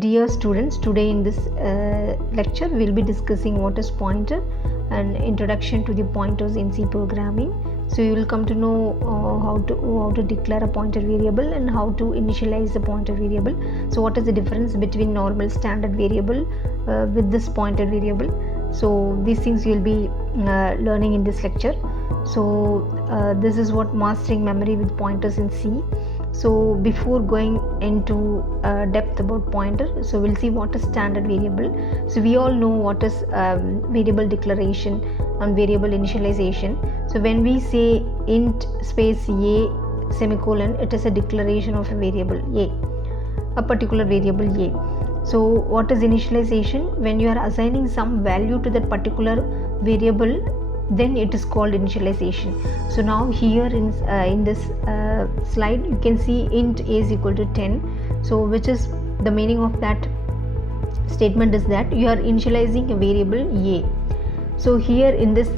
Dear students, today in this lecture we will be discussing what is pointer and introduction to the pointers in C programming. So you will come to know how to declare a pointer variable and how to initialize the pointer variable. So what is the difference between normal standard variable with this pointer variable? So these things you will be learning in this lecture. So this is what mastering memory with pointers in C. So before going into depth about pointer, so we'll see what is standard variable. So we all know what is variable declaration and variable initialization. So when we say int space a semicolon, it is a declaration of a variable a particular variable a. So what is initialization? When you are assigning some value to that particular variable, then it is called initialization. So now here in this slide you can see int a is equal to 10. So which is the meaning of that statement is that you are initializing a variable a. So here in this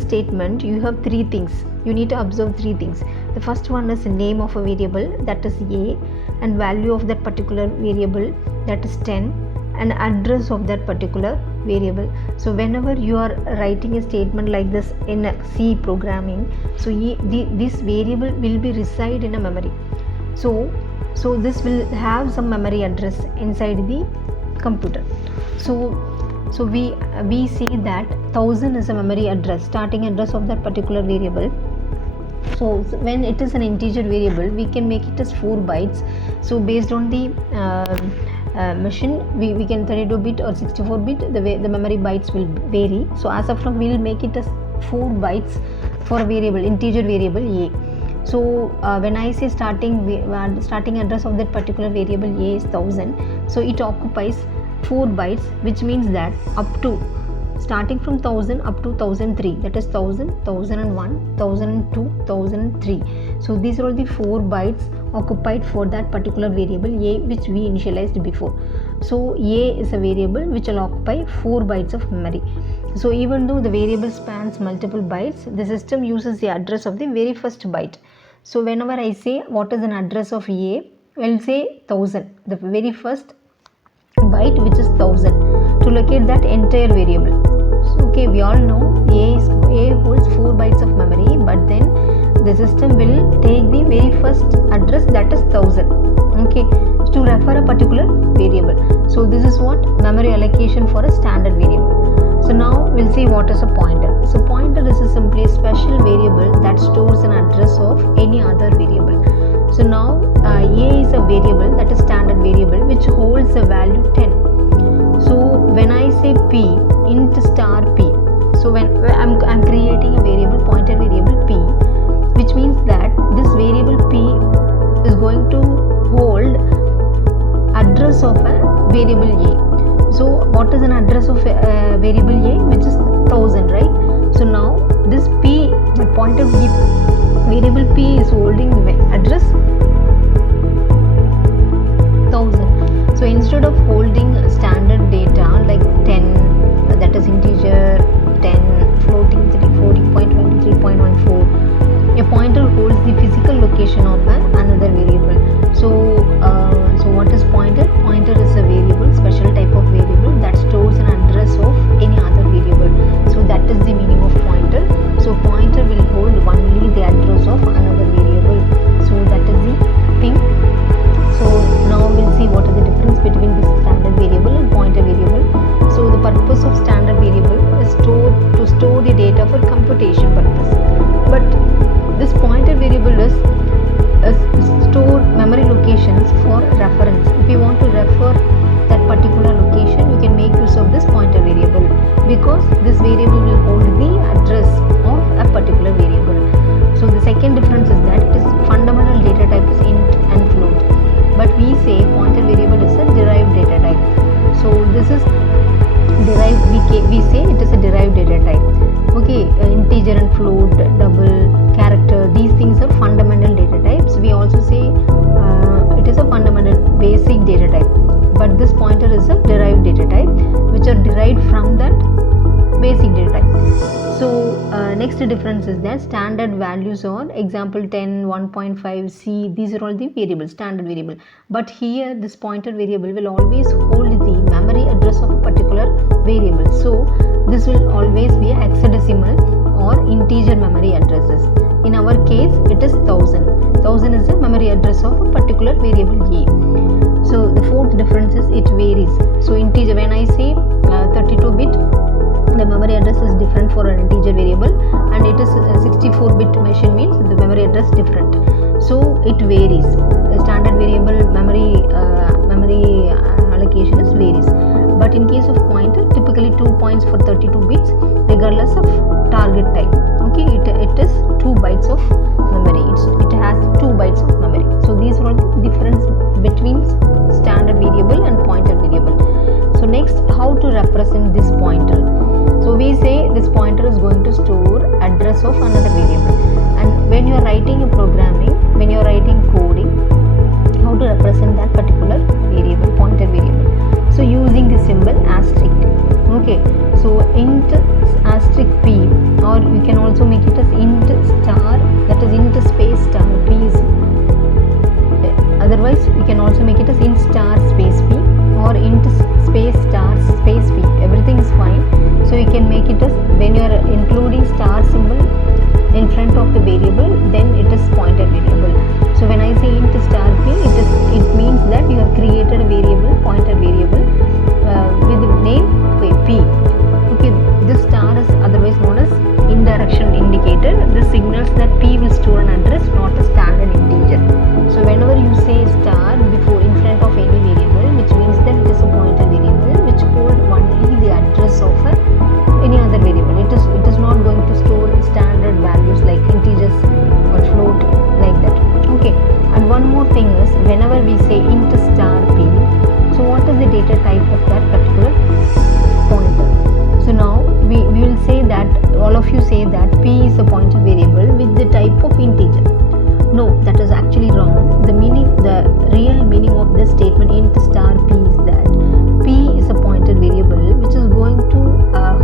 statement you have three things. You need to observe three things. The first one is the name of a variable, that is a, and value of that particular variable, that is 10, and address of that particular variable. So whenever you are writing a statement like this in C programming, so this variable will be reside in a memory. So this will have some memory address inside the computer. So we see that 1000 is a memory address, starting address of that particular variable. So when it is an integer variable, we can make it as 4 bytes. So based on the machine, we can 32-bit or 64-bit, the memory bytes will vary. So as of now we will make it as 4 bytes for a variable, integer variable a. So when I say starting address of that particular variable a is 1000, so it occupies 4 bytes, which means that up to starting from 1000 up to 1003, that is 1000, 1001, 1002, 1003. So these are all the 4 bytes occupied for that particular variable a, which we initialized before. So a is a variable which will occupy 4 bytes of memory. So even though the variable spans multiple bytes, the system uses the address of the very first byte. So whenever I say what is an address of a, I will say 1000, the very first byte, which is 1000, to locate that entire variable. So okay, we all know a holds 4 bytes of memory, but then the system will take the very first address, that is 1000, okay, to refer a particular variable. So this is what memory allocation for a standard variable. So now we'll see what is a pointer. So pointer is simply a special variable that stores an address of any other variable. So now a is a variable, that is standard variable, which holds a value 10. So when I say p, int star p, so when I'm creating a variable, pointer variable p, which means that this variable p is going to hold address of a variable a. So what is an address of a variable a, which is 1000, right? So now this p, the pointer variable p is holding address 1000. So instead of holding standard data like 10, that is integer, 10, floating 40.23.14, a pointer holds the physical location of another variable. So what is pointer? Pointer is a variable, special type of variable that stores an address of any other variable. So that is the meaning of pointer. So pointer will hold only the address of another variable. So that is the thing. So now we'll see what is the difference between this standard variable and pointer variable. So the purpose of standard variable is to store the data for computation purpose. But this pointer variable is store memory locations for reference. If you want to refer that particular location, you can make use of this pointer variable, because this variable will hold the address of a particular variable. So the second difference is that it is fundamental data type is int and float, but we say pointer variable is a derived data type. So this is derived, we say it is a derived data type. Okay, integer and float, double, character, these things are fundamental data types. We also say it is a fundamental basic data type, but this pointer is a derived data type, which are derived from that basic data type. So next difference is that standard values are example 10, 1.5, c, these are all the variables, standard variable. But here this pointer variable will always hold the memory address of a particular variable. So this will always be hexadecimal or integer memory addresses. In our case it is 1000 is the memory address of a particular variable a. So the fourth difference is it varies. So integer, when I say 32-bit, the memory address is different for an integer variable, and it is 64-bit machine means the memory address different. So it varies. The standard variable memory allocation is varies. But in case of pointer, typically 2 points for 32 bits regardless of target type. Okay, it is 2 bytes of memory. It has 2 bytes of memory. So these are all the difference between standard variable and pointer variable. So next, how to represent this pointer. So we say this pointer is going to store address of another variable, and when you are writing a programming, when you are writing coding, how to represent that particular variable, pointer variable. So using the symbol asterisk. Okay, so int asterisk p, or we can also make it as int star, that is int space star p is, otherwise we can also make it as int star space p or int space star space p, everything is fine. So you can make it as, when you are including star symbol in front of the variable, then it is pointer variable. So when I say int star p, it means that you have created a variable, pointer variable with the name p. Okay, this star is otherwise known as indirection indicator. This signals that p will store an address, not a standard integer. So whenever you say star before in front of any variable, which means that it is a pointer variable which hold only the address of any other variable. It is not going to store standard values like integers or float like that. Okay, and one more thing is, whenever we say int star p, so what is the data type of that particular pointer? So now we will say that, all of you say that p is a pointer variable with the type of integer. No, that is actually wrong. The real meaning of this statement int star p is that p is a pointer variable which is going to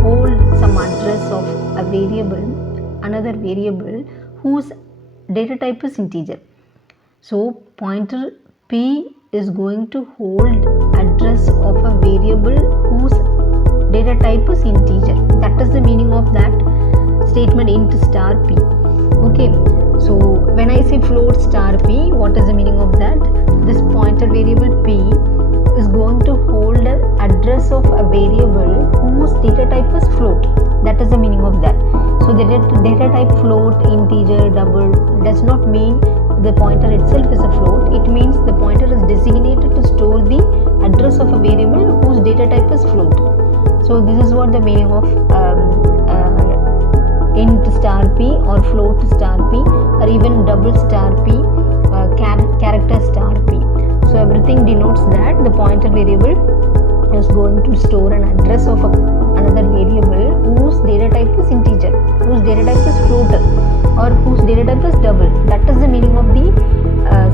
hold some address of a variable, another variable whose data type is integer. So pointer p is going to hold address of a variable whose data type is integer. That is the meaning of that statement int star p. Okay, so when I say float star p, what is the meaning of that? This pointer variable p is going to hold an address of a variable whose data type is float. That is the meaning of that. So the data type float, integer, double does not mean the pointer itself is a float. It means the pointer is designated to store the address of a variable whose data type is float. So this is what the meaning of int star p or float star p, or even double star p, character star p. So everything denotes that the pointer variable is going to store an address of another variable whose data type is integer, whose data type is floater, or whose data type is double. That is the meaning of the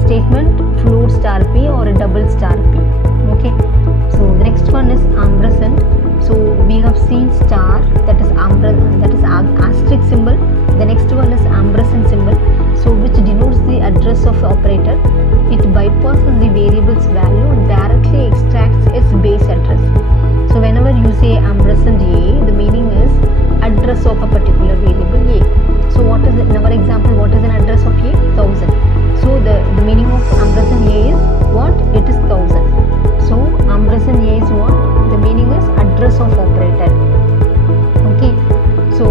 statement float star p or a double star p. Okay, so the next one is ampersand. So we have seen star, that is asterisk symbol. The next one is ampersand symbol, so which denotes the address of the operator. It bypasses the variable's value and directly extracts its base address. So whenever you say ampersand a, the meaning is address of a particular variable a. So what is it? In our example, what is an address of a? 1000. So the meaning of ampersand a is what? It is 1000. So ampersand a is what? The meaning is address of operator. Okay, so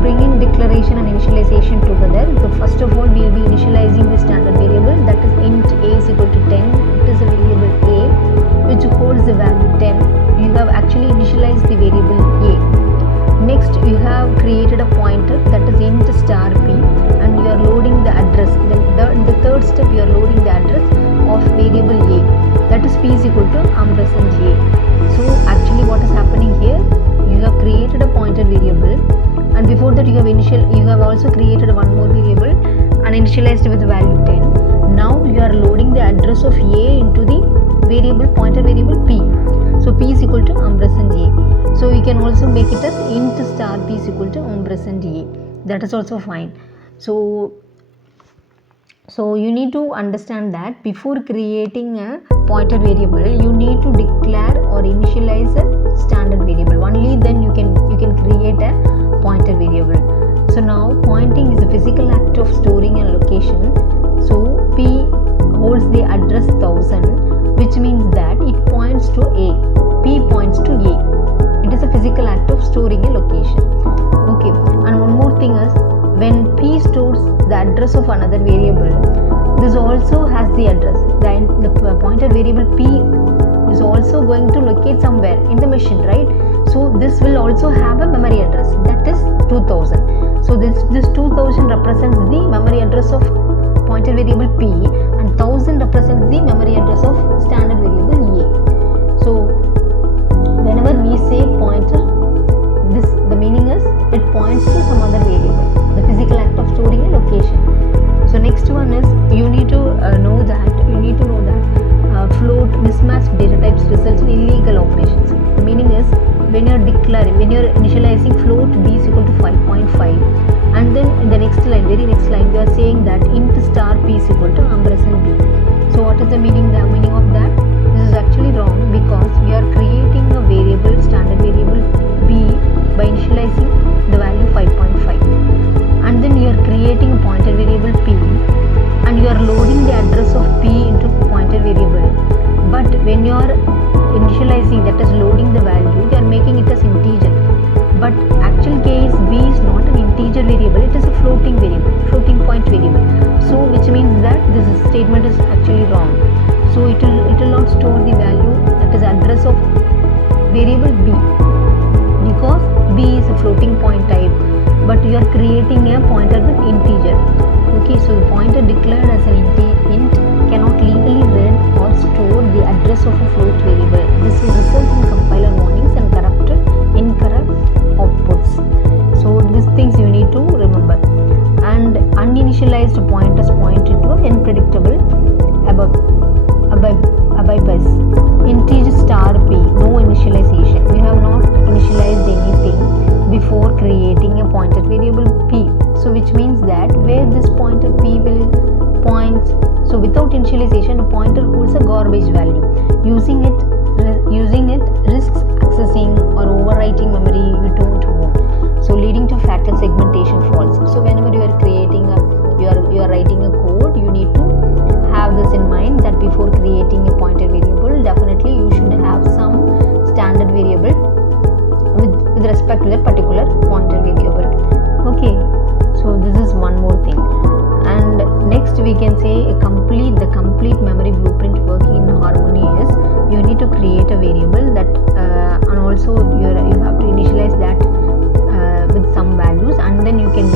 bringing declaration and initialization together. So first of all, we will be initializing the standard variable, that is int a is equal to 10. It is a variable a which holds the value 10. You have actually initialized the variable a. Next, you have created a pointer, that is int star p, and you are loading the address. Then the third step, you are loading the address of variable a, that is p is equal to ampersand a. So actually what is happening here, you have created a pointer variable, and before that you have also created one more variable and initialized with the value 10. Now you are loading the address of a into the variable, pointer variable p. So p is equal to ampersand a. So So you can also make it as int star p is equal to ampersand a. That is also fine. So you need to understand that before creating a pointer variable, you need to declare or initialize a standard variable. Only then you can create a pointer variable. So now pointing is a physical act of storing a location. So p holds the address 1000, which means that it points to a. P points to a. It is a physical act of storing a location. Okay, and one more thing is, when p stores the address of another variable, this also has the address. The pointer variable p is also going to locate somewhere in the machine, right? So this will also have a memory address, that is 2000. So this 2000 represents the memory address of pointer variable p, and 1000 represents the memory address of standard variable a. So whenever we say pointer, the meaning is it points to some other variable, the physical act of storing a location. So next one is, you need to know that float mismatched data types results in illegal operations. The meaning is, when you're initializing float b is equal to 5.5, and then in the very next line we are saying that int star p is equal to ampersand b. So what is the meaning of that? This is actually wrong, because we are creating a variable, standard variable b, by initializing the value 5.5, and then you are creating a pointer variable p, and you are loading the address of p into pointer variable. But when you are initializing, that is loading the value, you are making it as integer. But actual case, b is not an integer variable, it is a floating point variable. So which means that this statement is actually wrong. So it will not store the value, that is address of variable b, because b is a floating point type, but you are creating a pointer with integer. Okay, so the pointer declared as an int cannot legally read or store the address of a float variable. This will result in compiler warnings and incorrect outputs. So these things you need to remember. And uninitialized pointers point into an unpredictable abybus. Integer star p, no initialization. We have not initialized anything before creating a pointer variable p. So which means that where this pointer p will point, so without initialization, a pointer holds a garbage value. Using it risks accessing or overwriting memory you don't want, so leading to fatal segmentation faults. So whenever you are creating you are writing a code, you need to have this in mind, that before creating a pointer variable, definitely you should have some standard variable with respect to that particular pointer variable. Okay, so this is one more thing. And next we can say the complete memory blueprint working in harmony is, you need to create a variable that and also you have to initialize that with some values, and then you can